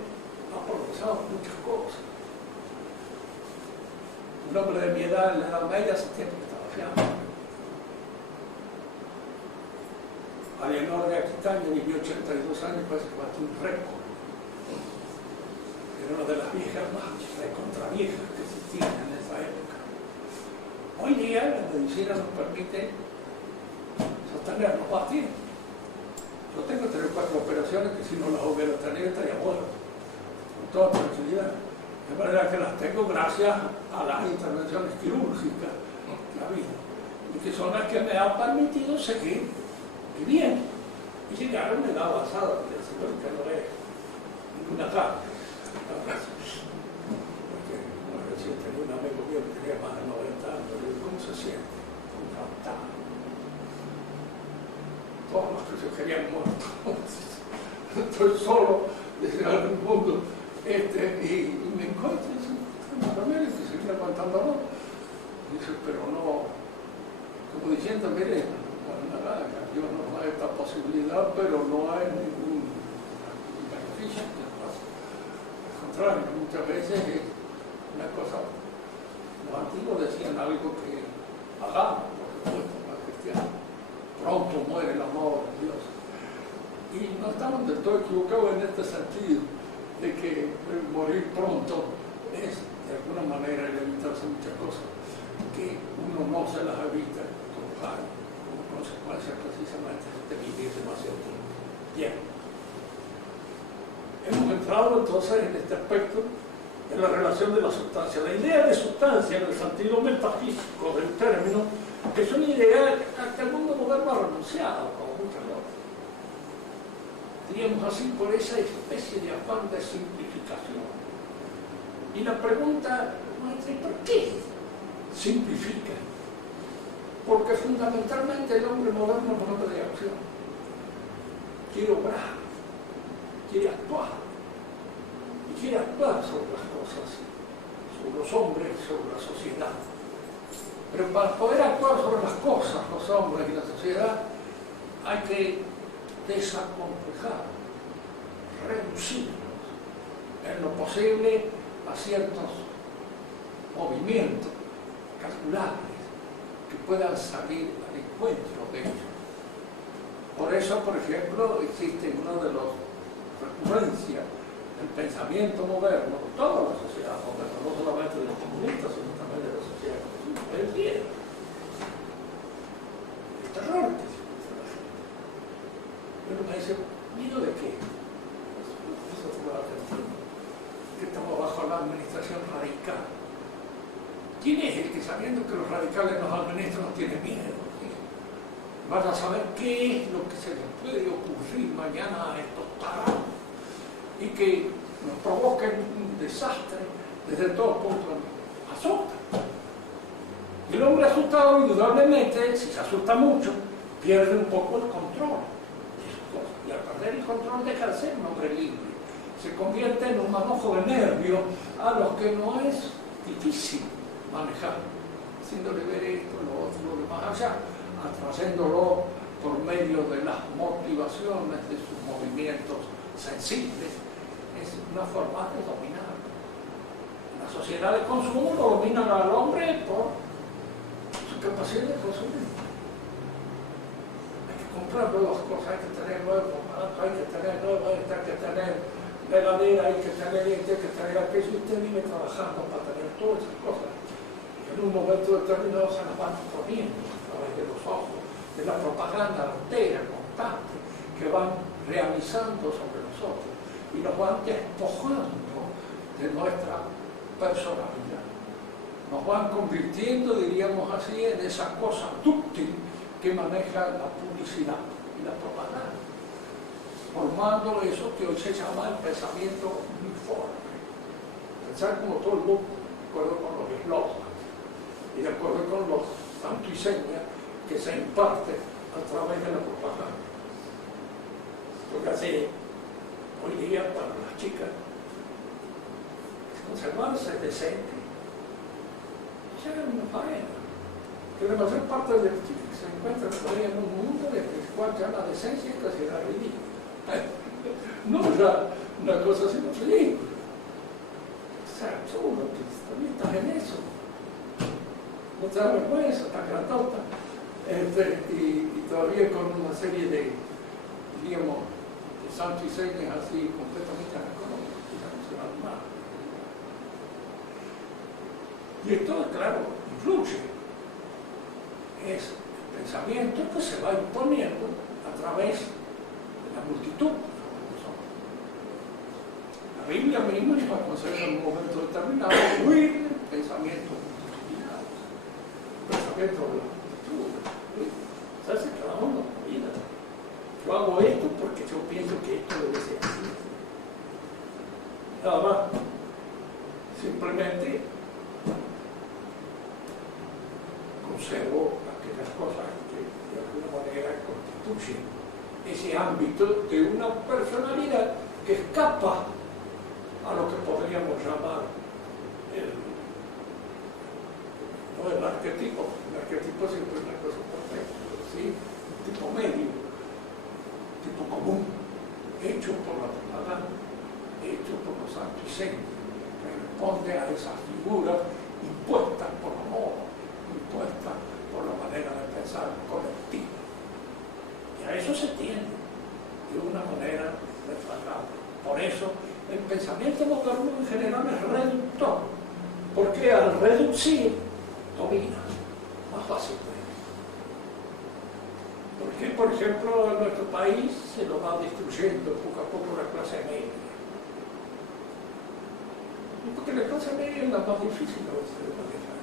ha progresado muchas cosas. Un hombre de mi edad, en la Edad Media, hace tiempo que estaba fiando. Alienor de Aquitania vivió 82 años, parece que batió un récord. Era una de las viejas más recontraviejas que existían en esa época. Hoy día la medicina nos permite sostenernos más tiempo. Yo tengo 3 o 4 operaciones que si no las hubiera tenido estaría muerto, con toda tranquilidad. De manera que las tengo gracias a las intervenciones quirúrgicas que ha habido, y que son las que me han permitido seguir viviendo y llegar a una edad avanzada, porque el Señor que no es ninguna carga. Porque recién tenía un amigo mío que tenía más de 90 años, le digo, ¿cómo se siente? Encantado. Todos los que se querían muertos. Estoy solo desde el mundo. Y me encuentro y dice, Ramírez, que seguir aguantándolo. Dice, pero no, como diciendo, mire, Dios nos da esta posibilidad, pero no hay ningún beneficio. Al contrario, muchas veces es una cosa, los antiguos decían algo que hagamos, por supuesto, los cristianos. Pronto muere el amor de Dios. Y no estamos del todo equivocados en este sentido, de que morir pronto es de alguna manera el evitarse muchas cosas que uno no se las evita como consecuencia precisamente de vivir demasiado tiempo. Bien, hemos entrado entonces en este aspecto de la relación de la sustancia. La idea de sustancia en el sentido metafísico del término es una idea a que el mundo moderno ha renunciado, como muchas otras. Diríamos así, por esa especie de afán de simplificación. Y la pregunta es, ¿por qué simplifica? Porque fundamentalmente el hombre moderno es un hombre de acción. Quiere obrar, quiere actuar. Y quiere actuar sobre las cosas, sobre los hombres, sobre la sociedad. Pero para poder actuar sobre las cosas, los hombres y la sociedad, hay que desacomplejar, reducirlos en lo posible a ciertos movimientos calculables que puedan salir al encuentro de ellos. Por eso, por ejemplo, existe una de las recurrencias del pensamiento moderno, de toda la sociedad moderna, no solamente de los comunistas, sino también de la sociedad del miedo, el terror que se usa la gente. Pero me dice, ¿miedo de qué? Eso fue la Argentina, que estamos bajo la administración radical. ¿Quién es el que, sabiendo que los radicales nos administran, no tiene miedo? Vas a saber qué es lo que se les puede ocurrir mañana a estos tarados y que nos provoquen un desastre desde todo punto de vista. Asusta. Y el hombre asustado, indudablemente, si se asusta mucho, pierde un poco el control de sus cosas. Y al perder el control deja de ser un hombre libre. Se convierte en un manojo de nervios a los que no es difícil manejar, haciéndole ver esto, lo otro, lo demás allá, atrayéndolo por medio de las motivaciones de sus movimientos sensibles. Es una forma de dominar. La sociedad de consumo lo dominan al hombre por su capacidad de consumir. Hay que comprar nuevas cosas, hay que tener nuevos aparatos, hay que tener nuevos, hay que tener heladera, hay que tener esto, hay que tener aquello, y usted vive trabajando para tener todas esas cosas. En un momento determinado se las van poniendo a través de los ojos, de la propaganda entera, constante, que van realizando sobre nosotros. y nos van despojando de nuestra personalidad. Nos van convirtiendo, diríamos así, en esa cosa dúctil que maneja la publicidad y la propaganda, formando eso que hoy se llama el pensamiento uniforme. Pensar como todo el mundo, de acuerdo con los eslóganos y de acuerdo con los santos y señas que se imparten a través de la propaganda. Porque así, hoy día para las chicas, conservarse decente ya es una faena, que la mayor parte de los chicos se encuentran todavía en un mundo en el cual ya la decencia es casi la ridícula. No ya una cosa sino ridícula. O sea, chulo, que también estás en eso. No te da vergüenza, tan grandota. Y todavía con una serie de, digamos, de santos y señas así completamente anacrónicos, que ya no se van más. Y esto, claro, influye. Es el pensamiento que se va imponiendo a través de la multitud. La Biblia misma nos aconseja en un momento determinado huir del pensamiento multitudinario, el pensamiento de la multitud. Se hace cada uno en la vida. Yo hago esto porque yo pienso que esto debe ser así. Nada más. Simplemente conservo aquellas cosas que de alguna manera constituyen ese ámbito de una personalidad que escapa a lo que podríamos llamar el arquetipo. El arquetipo siempre es una cosa perfecta, ¿sí? Un tipo medio, un tipo común, hecho por la propaganda, hecho por los santos y señas, que responde a esas figuras impuestas por la moda, impuesta por la manera de pensar colectiva. Y a eso se tiende de una manera desfasada. Por eso el pensamiento moderno en general es reductor, porque al reducir domina más fácilmente. Porque, por ejemplo, en nuestro país se lo va destruyendo poco a poco la clase media. Porque la clase media es la más difícil de manejar,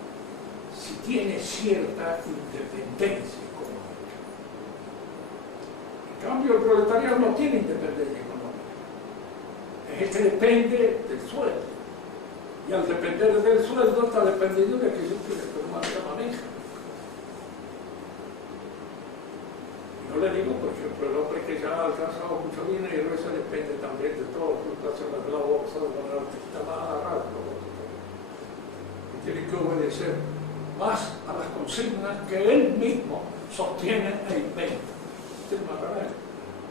si tiene cierta independencia económica. En cambio, el proletariado no tiene independencia económica. Es que depende del sueldo. Y al depender del sueldo está dependiendo de aquello que la economía maneja. Yo le digo, por ejemplo, el hombre que ya ha alcanzado mucho dinero, eso depende también de todo, fluctuaciones de la bolsa, de manera artista más agarrado. Y tiene que obedecer más a las consignas que él mismo sostiene e inventa.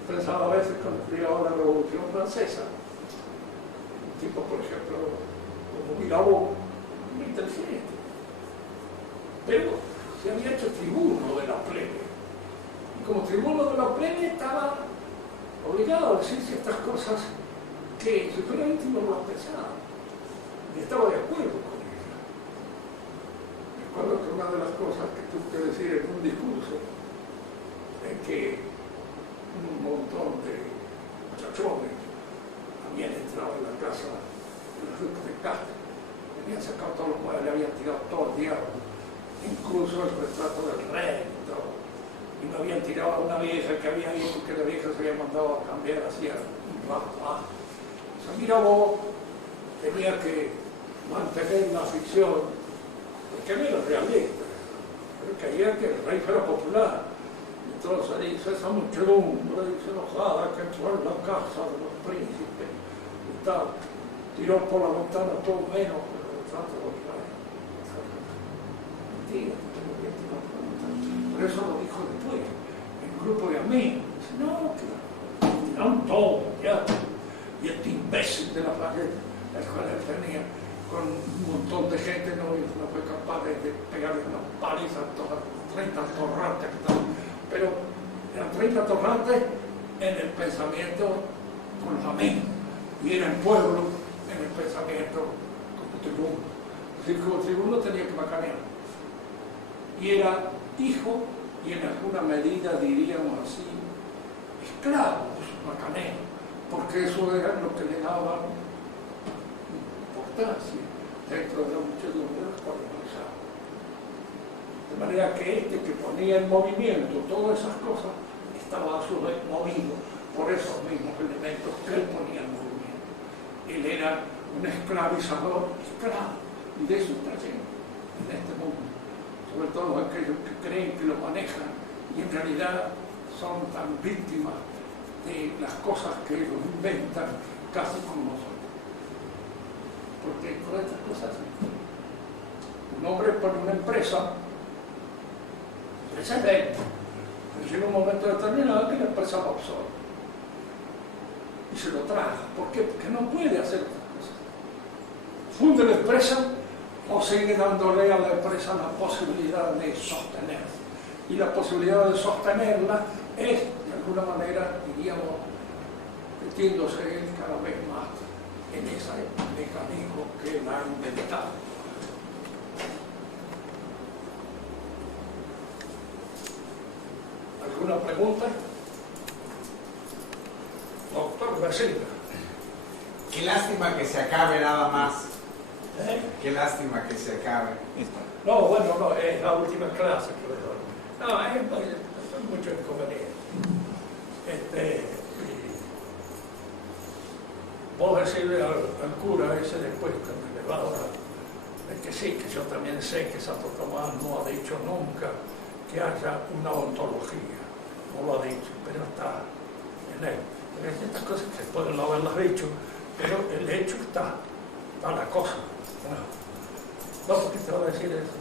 Pensaba a veces cuando llegaba la Revolución Francesa, un tipo, por ejemplo, como Mirabeau, muy inteligente, pero se había hecho tribuno de la plebe. Y como tribuno de la plebe estaba obligado a decir ciertas cosas que su propio íntimo no pensaba. Y estaba de acuerdo con ella. Recuerdo que una de las cosas que tuve que decir en un discurso es que un montón de muchachones habían entrado en la casa de los duques de Castro, habían sacado todos los muebles, habían tirado todo el diablo, incluso el retrato del rey y todo. Y me habían tirado a una vieja que había ido, que la vieja se había mandado a cambiar hacia un rato más. O sea, Mirabeau tenía que mantener la ficción, porque él era realista, pero quería que el rey fuera popular. Entonces dice esa muchedumbre, dice enojada, que entró en la casa de los príncipes y tal, tiró por la ventana todo menos el retrato del rey. Mentira, tengo que tirar por la ventana. Por eso lo dijo después, en un grupo de amigos. Dice, no, que tiraron todo, ya. Y este imbécil de la flaqueta, el cual él tenía, con un montón de gente, no fue capaz de pegarle una paliza a todas las 30 torrantes que estaban. Pero eran 30 torrantes en el pensamiento con los amigos, y era el pueblo en el pensamiento como tribuno. Es decir, como tribuno tenía que macanear. Y era hijo, y en alguna medida diríamos así, esclavo de sus macaneos, porque eso era lo que le daba importancia dentro de la muchedumbre de los colonizados. De manera que este que ponía en movimiento todas esas cosas estaba a su vez movido por esos mismos elementos que él ponía en movimiento. Él era un esclavizador esclavo, y de eso está lleno en este mundo, sobre todo aquellos que creen que lo manejan y en realidad son tan víctimas de las cosas que ellos inventan casi como nosotros. Porque con estas cosas, un hombre pone una empresa es de él, pero llega un momento determinado que la empresa lo absorbe y se lo traga. ¿Por qué? Porque no puede hacer otras cosas. Funde la empresa o sigue dándole a la empresa la posibilidad de sostenerse. Y la posibilidad de sostenerla es, de alguna manera, diríamos, metiéndose él cada vez más en ese mecanismo que él ha inventado. ¿Alguna pregunta? Doctor Becerra. Qué lástima que se acabe nada más. ¿Eh? Qué lástima que se acabe. No, bueno, no, es la última clase que le doy. No, hay mucho inconveniente. Vos decirle al cura ese después, cuando le va ahora, es que sí, que yo también sé que Santo Tomás no ha dicho nunca que haya una ontología. No lo ha dicho, pero está en él. Pero hay estas cosas que pueden no haberlas dicho, pero el hecho está la cosa. No, porque te va a decir eso.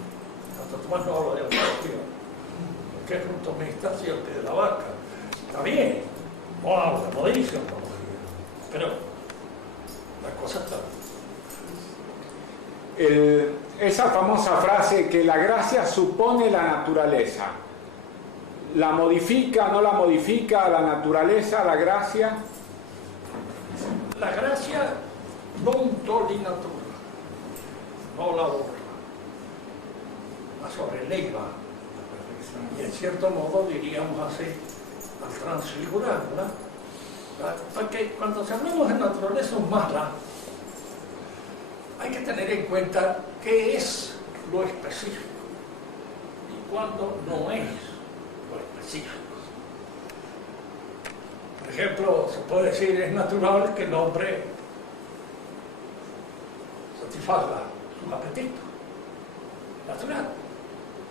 Santo Tomás no habla de ontología, porque es un tomista así al pie de la vaca. Está bien, no habla, no dice ontología, pero la cosa está. Esa famosa frase que la gracia supone la naturaleza, ¿la modifica, no la modifica la naturaleza, la gracia? La gracia non toglie natura, no la borra, la sobreleva. Y en cierto modo, diríamos así, al transfigurarla, porque cuando hablamos de naturaleza humana, hay que tener en cuenta qué es lo específico y cuándo no es lo específico. Por ejemplo, se puede decir, es natural que el hombre satisfaga sus apetitos. Natural.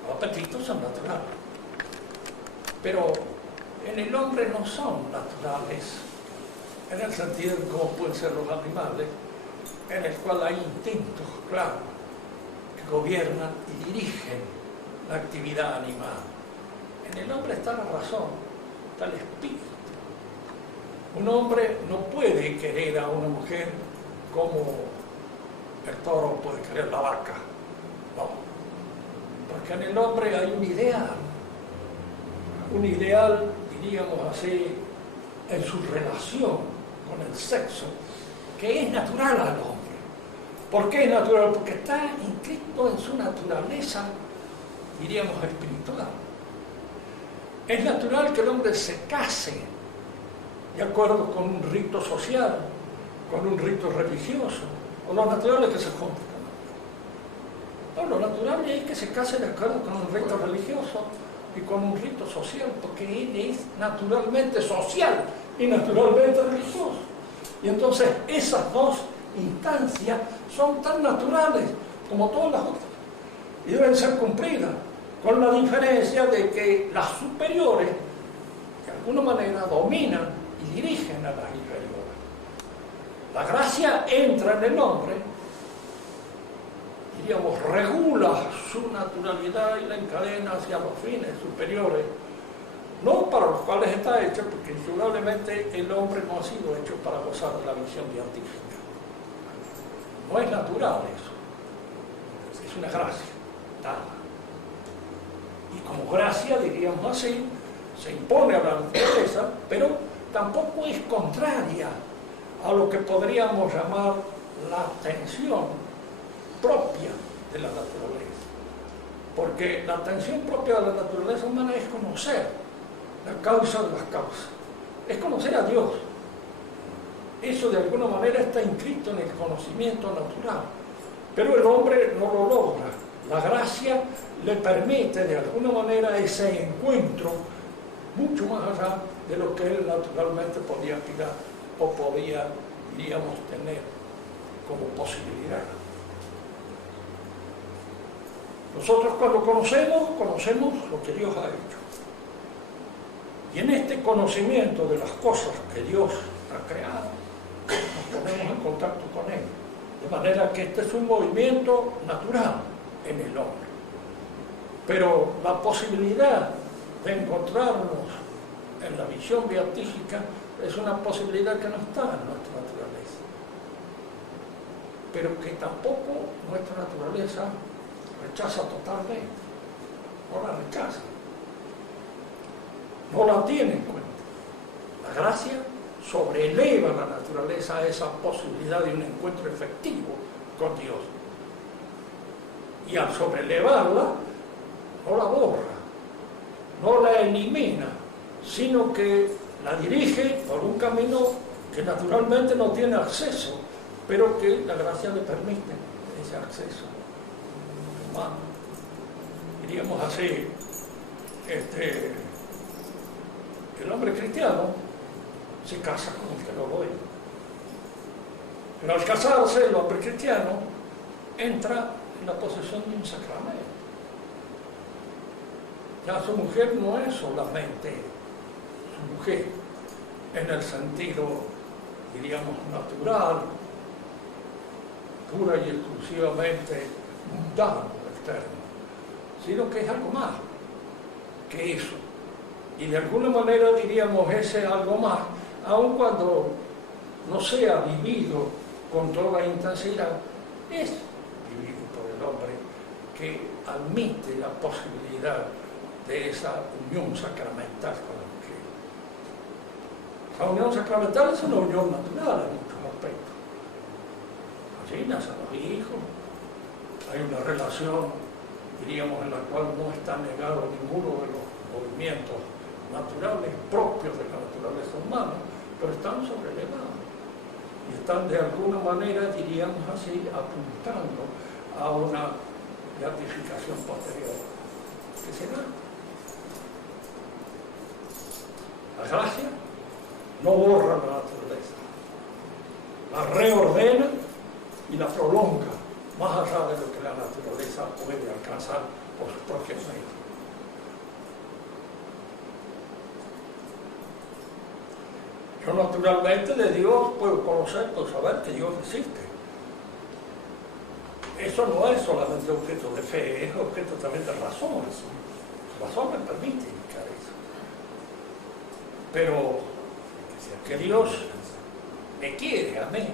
Los apetitos son naturales. Pero en el hombre no son naturales, en el sentido de cómo pueden ser los animales, en el cual hay instintos claros que gobiernan y dirigen la actividad animal. En el hombre está la razón, está el espíritu. Un hombre no puede querer a una mujer como el toro puede querer la vaca. No. Porque en el hombre hay un ideal, diríamos así, en su relación con el sexo, que es natural al hombre. ¿Por qué es natural? Porque está inscrito en su naturaleza, diríamos, espiritual. Es natural que el hombre se case de acuerdo con un rito social, con un rito religioso, o lo natural es que se junten. No, lo natural es que se case de acuerdo con un rito religioso y con un rito social, porque él es naturalmente social y naturalmente religioso. Y entonces esas dos instancias son tan naturales como todas las otras y deben ser cumplidas, con la diferencia de que las superiores de alguna manera dominan y dirigen a las inferiores. La gracia entra en el hombre, diríamos, regula su naturalidad y la encadena hacia los fines superiores, no para los cuales está hecho, porque indudablemente el hombre no ha sido hecho para gozar de la visión beatífica. No es natural eso, es una gracia dada. Y como gracia, diríamos así, se impone a la naturaleza, pero tampoco es contraria a lo que podríamos llamar la tensión propia de la naturaleza. Porque la tensión propia de la naturaleza humana es conocer la causa de las causas, es conocer a Dios. Eso de alguna manera está inscrito en el conocimiento natural, pero el hombre no lo logra. La gracia le permite de alguna manera ese encuentro mucho más allá de lo que él naturalmente podía aspirar o podía, diríamos, tener como posibilidad. Nosotros cuando conocemos lo que Dios ha hecho. Y en este conocimiento de las cosas que Dios ha creado, nos ponemos en contacto con Él. De manera que este es un movimiento natural en el hombre. Pero la posibilidad de encontrarnos en la visión beatífica es una posibilidad que no está en nuestra naturaleza. Pero que tampoco nuestra naturaleza rechaza totalmente. No la rechaza. No la tiene en cuenta. La gracia sobreeleva la naturaleza a esa posibilidad de un encuentro efectivo con Dios. Y al sobrelevarla, no la borra, no la elimina, sino que la dirige por un camino que naturalmente no tiene acceso, pero que la gracia le permite ese acceso humano. Diríamos así, el hombre cristiano se casa con el que no lo es. Pero al casarse, el hombre cristiano entra en la posesión de un sacramento. Ya su mujer no es solamente su mujer en el sentido, diríamos, natural, pura y exclusivamente mundano, externo, sino que es algo más que eso. Y de alguna manera diríamos ese algo más, aun cuando no sea vivido con toda intensidad, es vivido por el hombre que admite la posibilidad de esa unión sacramental con la mujer. La unión sacramental es una unión natural en muchos aspectos. Allí nacen los hijos, hay una relación, diríamos, en la cual no está negado ninguno de los movimientos naturales propios de la naturaleza humana, pero están sobrelevados y están de alguna manera, diríamos así, apuntando a una beatificación posterior que se da. La gracia no borra la naturaleza, la reordena y la prolonga más allá de lo que la naturaleza puede alcanzar por sus propios medios. Yo naturalmente de Dios puedo conocer, puedo saber que Dios existe. Eso no es solamente objeto de fe, es objeto también de razón. La razón me permite indicar eso. Pero que Dios me quiere a mí,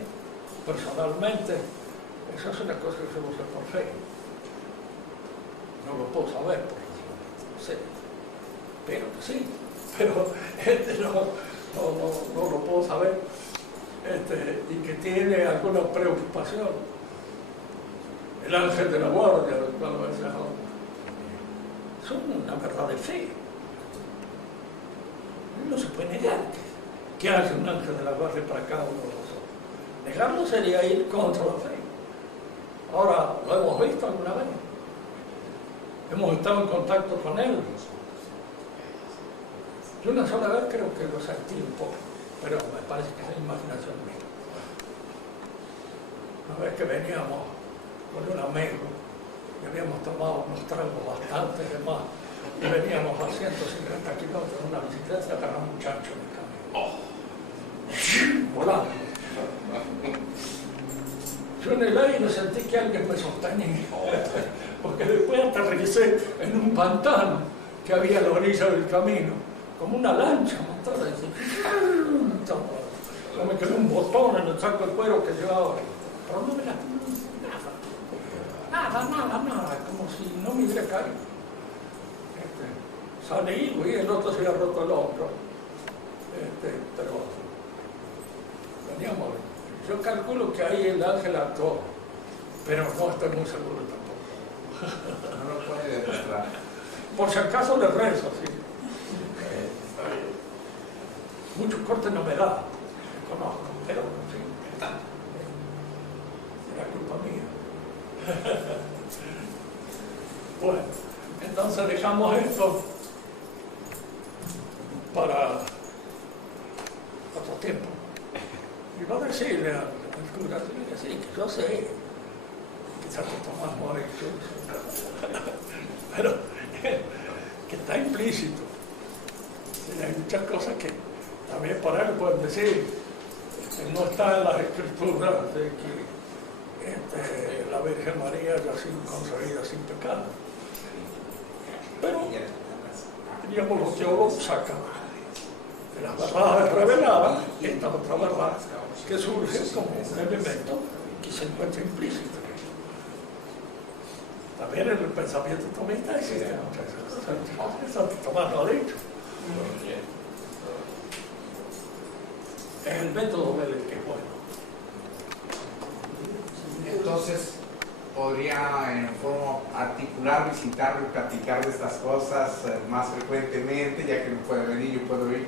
personalmente, eso es una cosa que se usa por fe. No lo puedo saber por razón, no sé. Pero que sí, pero no lo puedo saber, y que tiene alguna preocupación. El ángel de la guardia, del cual me decía, son una verdad de fe. No se puede negar que haya un ángel de la guardia para cada uno de nosotros. Negarlo sería ir contra la fe. Ahora, ¿lo hemos visto alguna vez? ¿Hemos estado en contacto con él? Yo una sola vez creo que lo sentí un poco, pero me parece que es imaginación mía. Una vez que veníamos con un amigo y habíamos tomado unos tragos bastante de más y veníamos a 150 kilómetros en una bicicleta y agarramos un chancho en el camino. Volando. Yo en el aire sentí que alguien me sostenía, porque después aterricé en un pantano que había a la orilla del camino, como una lancha montada. No me quedó un botón en el saco de cuero que llevaba, pero no me la nada, como si no me hubiera caído. Salí y el otro se había roto el hombro, pero veníamos. Yo calculo que ahí el ángel actuó, pero no estoy muy seguro tampoco. No lo puede demostrar. Por si acaso le rezo, sí. Muchos cortes no me da, conozco. pero sí, está. Era culpa mía. Bueno, entonces dejamos esto para otro tiempo. Y va a decirle al cura que sí, que yo sé, quizás que Tomás no ha hecho eso, pero que está implícito. Sí, hay muchas cosas que también para él pueden decir que no está en las escrituras de que la Virgen María haya sido concebida sin pecado. Pero, digamos, los teólogos sacan de las verdades reveladas esta otra verdad que surge como un elemento que se encuentra implícito. También en el pensamiento tomista existe muchas cosas. Santo Tomás lo ha dicho. Es el método del que es bueno. Entonces, podría en forma articular, visitarlo y platicar de estas cosas más frecuentemente, ya que no puede venir, yo puedo ir.